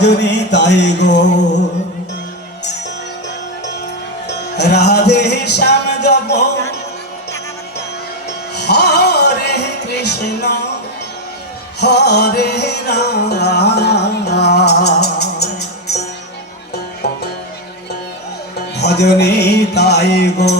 ভজনে তাই গো রাধে শ্যাম জপ হরে কৃষ্ণ হরে রাম ভজনে তাই গো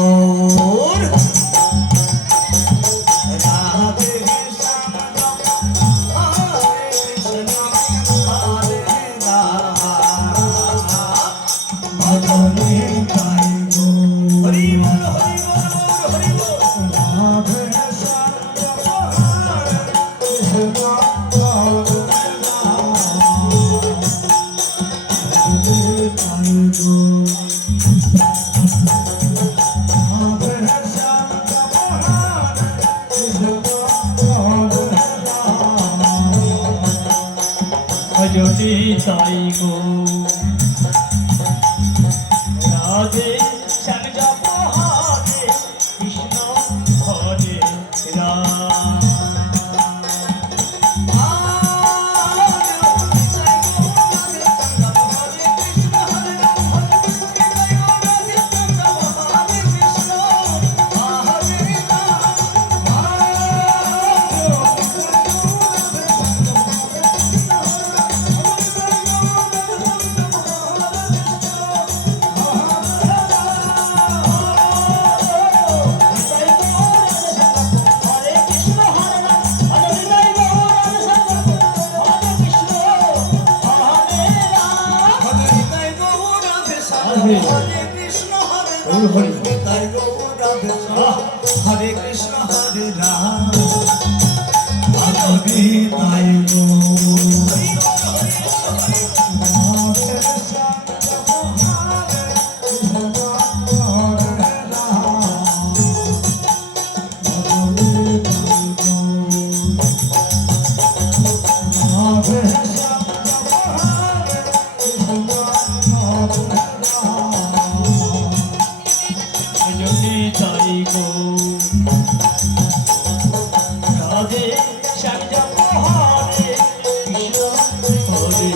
ভজনে তাই গো রাধে শ্যাম জপ হরে কৃষ্ণ হরে রাম হরে কৃষ্ণ হরে হরে কৃষ্ণ হরে রাম ভজনে তাই গো রাধে শ্যাম জপ হরে কৃষ্ণ হরে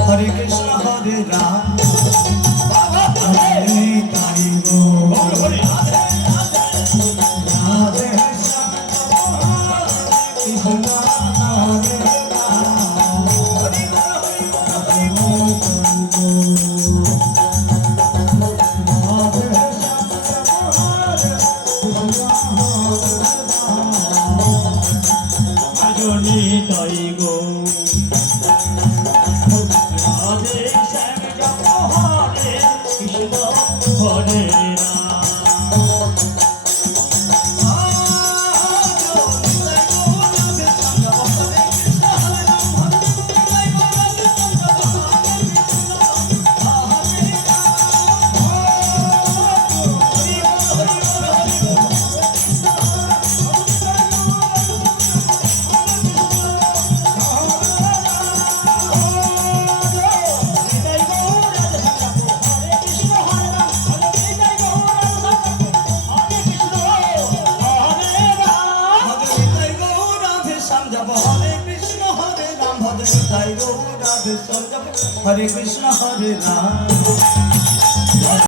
হরে কৃষ্ণ হরে রাম ভজনে তাই গো রাধে শ্যাম কৃষ্ণ হরে রাম ভজনে তাই গো রাধে শ্যাম জপ হরে কৃষ্ণ হরে রাম হরে কৃষ্ণ হরে রাম